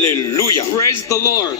Alléluia. Praise the Lord.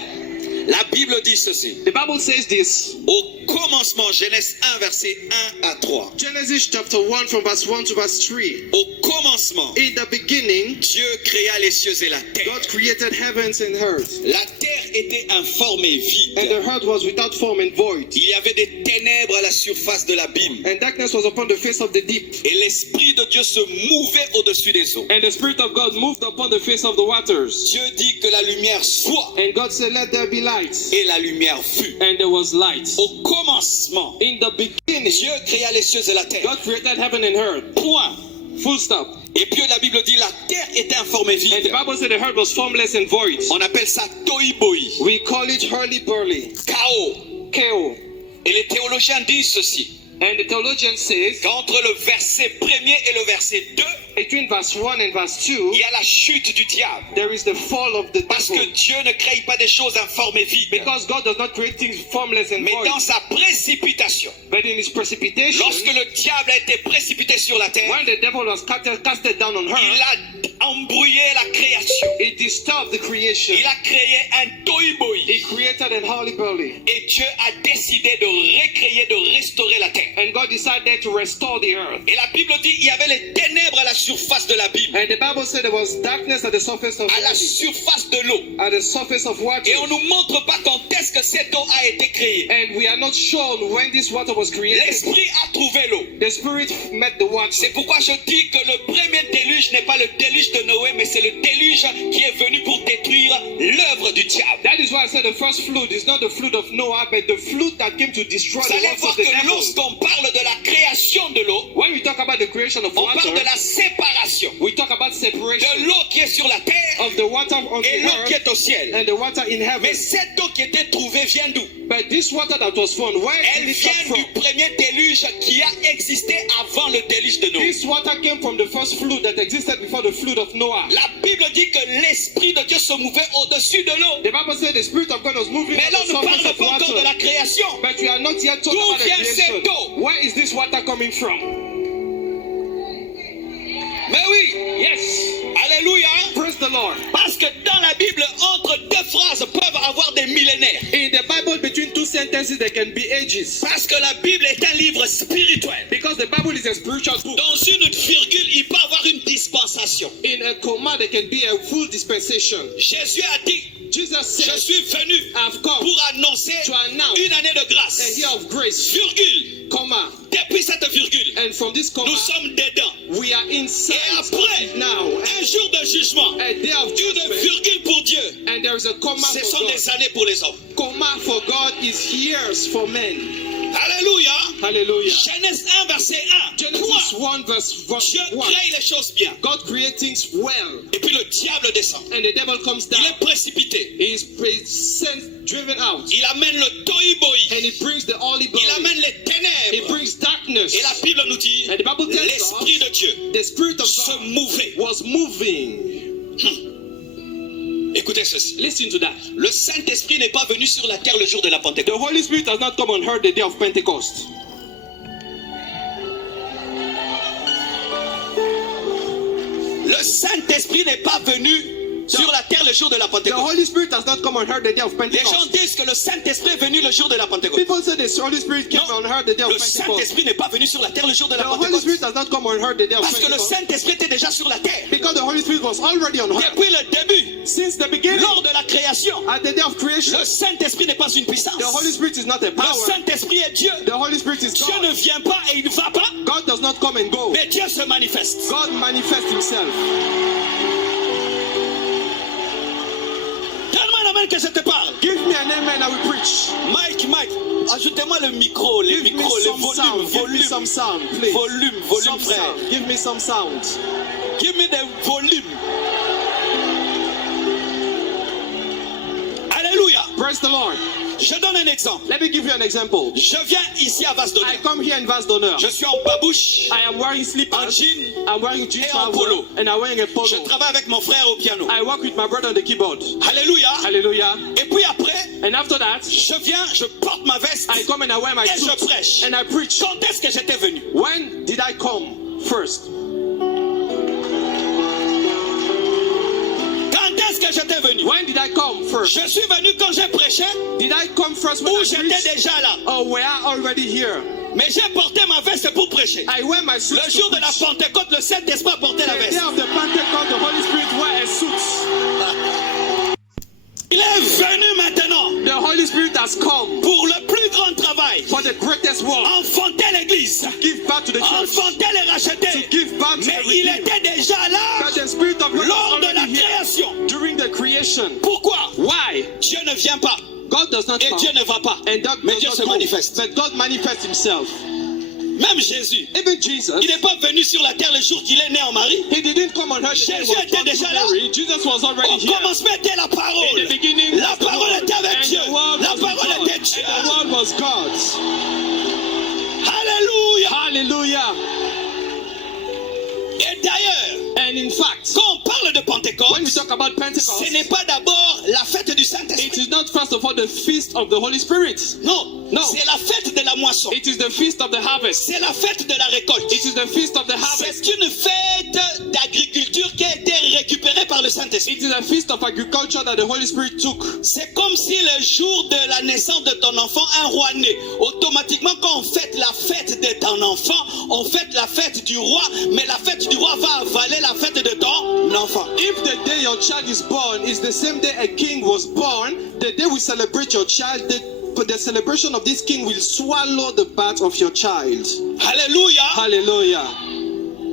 La Bible dit ceci. The Bible says this. Au commencement, Genèse 1, verset 1 à 3. Genesis chapter 1 from verse 1 to verse 3. Au commencement, In the beginning, Dieu créa les cieux et la terre. God created heavens and earth. La terre était informe et And the vide. earth was without form and void. Il y avait des ténèbres à la surface de l'abîme. And darkness was upon the face of the deep. Et l'Esprit de Dieu se mouvait au-dessus des eaux. And the Spirit of God moved upon the face of the waters. Dieu dit que la lumière soit. And God said, let there be light. Et la lumière fut. And there was light. Au commencement, In the beginning, Dieu créa les cieux et la terre. God created heaven and earth. Point. Full stop. Et puis la Bible dit la terre était informe et And the vide. Bible said the earth was formless and void. On appelle ça tohu-bohu, We call it hurly-burly. chaos. Chaos. Et les théologiens disent ceci. And the theologian says, Qu'entre le verset 1er et le verset 2, between verse 1 and verse 2, il y a la chute du diable. there is the fall of the Parce que devil. Dieu ne crée pas des choses informes et vides. Because God does not create things formless and Mais void. dans sa précipitation, But in his precipitation, lorsque le diable a été précipité sur la terre, when the devil was casted down on il her, a embrouillé la création. it disturbed the creation. Il a créé un tohu-bohu. He created an hurly-burly. Et Dieu a décidé de recréer, de restaurer la terre. And God decided to restore the earth. Et la Bible dit il y avait les ténèbres à la surface de l'abîme, And the Bible said there was darkness at the surface of à la the surface de l'eau. at the surface of water. Et on ne nous montre pas quand est-ce que cette eau a été créée. And we are not shown when this water was created. L'Esprit a trouvé l'eau. The Spirit met the water. C'est pourquoi je dis que le premier déluge n'est pas le déluge de Noé, mais c'est le déluge qui est venu pour détruire l'œuvre du diable. That is why I said the first flood is not the flood of Noah, but the flood that came to destroy Vous the allez works voir of the que devil. lorsqu'on parle de la création de l'eau, When we talk about the creation of on water, parle de la séparation we talk about de separation l'eau qui est sur la terre of the water on et the l'eau qui earth est au ciel. and the water in heaven. Mais cette eau qui était trouvée vient d'où? But this water that was found, where Elle did it vient come du from? premier déluge qui a existé avant le déluge de Noé. This water came from the first flood that existed before the flood of Noah. La Bible dit que l'Esprit de Dieu se mouvait au-dessus de l'eau. The Bible said the Spirit of God was moving Mais on là, the on ne surface parle of pas encore de la water. création. But we are not yet talking D'où about the vient creation. cette eau? Where is this water coming from? Mais oui, Yes. alléluia. Praise the Lord. Parce que dans la Bible, entre deux phrases peuvent avoir des millénaires. In the Bible, between two sentences, there can be ages. Parce que la Bible est un livre spirituel. Because the Bible is a spiritual book. Dans une virgule, il peut avoir une dispensation. In a comma, there can be a full dispensation. Jésus a dit, Jesus je said, suis venu I've come pour annoncer to announce une année de a grâce. year of grace, Virgule. comma. Depuis cette virgule, And from this comma, nous sommes dedans. we are inside Et après, now. un jour de jugement, A day of une judgment. virgule pour Dieu, And there is a comma ce for sont God. des années pour les hommes. Comma for God is years for men. Alléluia. Hallelujah. Genèse 1, verset 1. Genesis Point. 1 verse Dieu 1. crée les choses bien. God creates things well. Et puis le diable descend. And the devil comes Il down. est précipité. He is sent, driven out. Il amène le tohu-bohu. And he brings the olive Il oil. amène les He ténèbres. brings darkness. Et la Bible nous dit, And the Bible tells l'Esprit de us Dieu the Spirit of se God mouvait. was moving. Écoutez ceci. Listen to that. Le Saint-Esprit n'est pas venu sur la terre le jour de la The Pentecôte. Holy Spirit has not come on earth the day of Pentecost. Le Saint-Esprit n'est pas venu sur la terre le jour de la The Pentecôte. Holy Spirit has not come on earth the day of Les gens Pentecost. disent que le Saint-Esprit est venu le jour de la Pentecôte. People say the Holy Spirit came on earth the day of Le Pentecost. Saint-Esprit n'est pas venu sur la terre le jour de The la Holy Pentecôte. Spirit has not come on earth the day of Parce que le Pentecost. Saint-Esprit était déjà sur la terre. Because the Holy Spirit was already on earth. Depuis le début, Since the beginning, lors de la création, at the day of creation, le Saint-Esprit n'est pas une puissance. the Holy Spirit is not a Le power. Saint-Esprit est Dieu. The Holy Spirit is Dieu ne God. vient pas et il ne va pas, God does not come and go. mais Dieu se manifeste. God manifests himself. Donne-moi un amen que je te parle. Give me an amen, I will preach. Mike, ajoutez-moi le micro, les Give me micros, les some sound. Give me volumes, some sound, please. volume, Some frère. sound. Give me some sound. Give me the volume. Alléluia. Praise the Lord. Je donne un exemple. Let me give you an example. Je viens ici à Vase d'Honneur. I come here in Vase d'Honneur. Je suis en babouche, I am wearing en slippers. jean. I'm wearing jeans Et en polo. and I'm wearing a Je polo. travaille avec mon frère au piano. I work with my brother on the keyboard. Alléluia. Hallelujah. Et puis après, And after that, je viens, je porte ma veste I come and I wear my et je suit prêche. and I preach. Quand est-ce que j'étais venu? When did I come first? Quand est-ce que j'étais j'ai venu? When did I come first? Je suis venu quand j'ai prêché Did I come first when ou I j'étais preached? déjà là? Or were I already here? Mais j'ai porté ma veste pour prêcher. I wear my suit Le to jour de la preach. Pentecôte, le Saint-Esprit a porté la The day veste. of the Pentecost, the Holy Spirit wear a suit. Il est venu maintenant The Holy Spirit has come pour le plus grand travail. for the greatest work. Enfanter l'église. Give back to the church. Enfanter les To racheter. give back to Mais the il redeemed. était déjà là But the Spirit of God was lors de la already here création. during the creation. Pourquoi? Why? Dieu ne vient pas God does not et come. Dieu ne va pas. And God Mais does Dieu not se go. manifeste. But God manifests himself. Même Jésus, Even Jesus, il n'est pas venu sur la terre le jour qu'il est né en Marie. he didn't come on earth. the day he Jésus was était born to déjà là. Mary. Jesus was already Au here. commencement était la parole. In the beginning La was the parole Word, était avec and Dieu. the Word La was with parole God, était Dieu. and the Word was God. Alléluia. Hallelujah. Et d'ailleurs, And in fact, quand on parle de when we Pentecôte, talk about Pentecost, ce n'est pas d'abord la fête du it Saint-Esprit. is not first of all the feast of the Holy Spirit. Non, No. c'est la fête de la moisson. It is the feast of the harvest. C'est la fête de la récolte. It is the feast of the harvest. C'est une fête d'agriculture qui a été récupérée par le Saint-Esprit. It is a feast of agriculture that the Holy Spirit took. C'est comme si le jour de la naissance de ton enfant, un roi né, automatiquement quand on fête la fête de ton enfant, on fête la fête du roi, mais la fête du roi va avaler la fête de ton enfant. If the day your child is born is the same day a king was born, the day we celebrate your child, the celebration of this king will swallow the birth of your child. Alléluia. Hallelujah.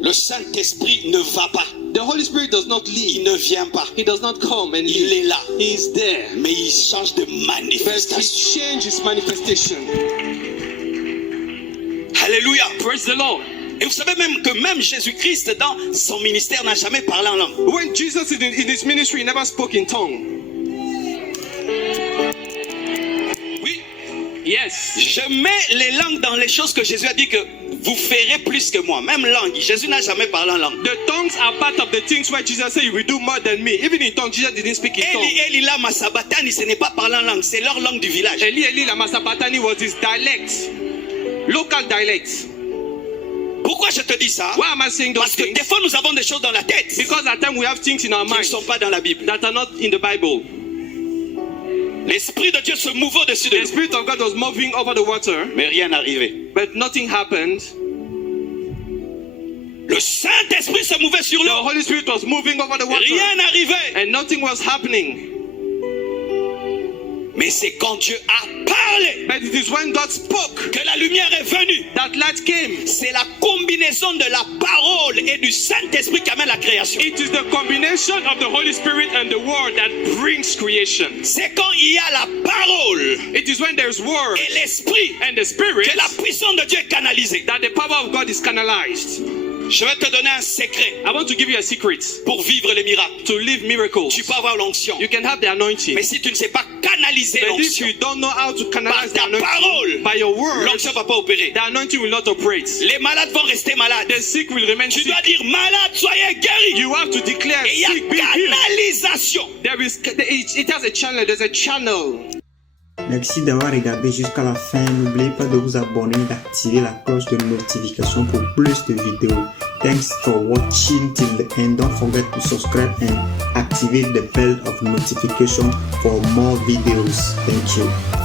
Le Saint-Esprit ne va pas. The Holy Spirit does not Il leave. ne vient pas. He does not come and Il leave. est là. He is there. Mais il change de But he manifestation. changes his manifestation. Alléluia. Praise the Lord. Et vous savez même que même Jésus-Christ dans son ministère n'a jamais parlé en langue. When Jesus is in his ministry, he never spoke in tongue. Oui. Yes. Je mets les langues dans les choses que Jésus a dit que vous ferez plus que moi. Même langue. Jésus n'a jamais parlé en langue. The tongues are part of the things where Jesus said, you will do more than me. Even in tongue, Jesus didn't speak in tongue. Eli lama sabatani, ce n'est pas parler en langue, c'est leur langue du village. Eli lama sabatani was his dialect. Local dialect. Pourquoi je te dis ça? Why am I saying those Parce que things? des fois nous avons des choses dans la tête qui Because at times we have things in our ne mind sont pas dans la Bible. that are not in the Bible. L'Esprit de Dieu se mouvait au-dessus de The nous. Spirit of God was moving over the water, Mais rien n'arrivait. but nothing happened. Le Saint-Esprit se mouvait sur The l'eau. Holy Spirit was moving over the water, Rien n'arrivait. and nothing was happening. Mais c'est quand Dieu a parlé But it is when God spoke que la lumière est venue. that light came. C'est la combinaison de la parole et du Saint-Esprit qui amène la création. It is the combination of the Holy Spirit and the Word that brings creation. C'est quand il y a la parole It is when there's Word et l'Esprit and the Spirit que la puissance de Dieu est canalisée. that the power of God is canalized. Je vais te donner un secret I want to give you a secret pour vivre les miracles. to live miracles. Tu peux avoir l'onction. You can have the anointing. Mais si tu ne sais pas canaliser But if l'onction you don't know how to par canalize the ta anointing parole, by your word, l'onction ne va pas opérer. the anointing will not operate. Les malades vont rester malades. The sick will remain Tu sick. dois dire malade, soyez guéri. You have to declare Et il y sick, be a healed. canalisation. There is, it has a channel. There's a channel. Merci d'avoir regardé jusqu'à la fin. N'oubliez pas de vous abonner et d'activer la cloche de notification pour plus de vidéos. Thanks for watching till the end. Don't forget to subscribe and activate the bell of notification for more videos. Thank you.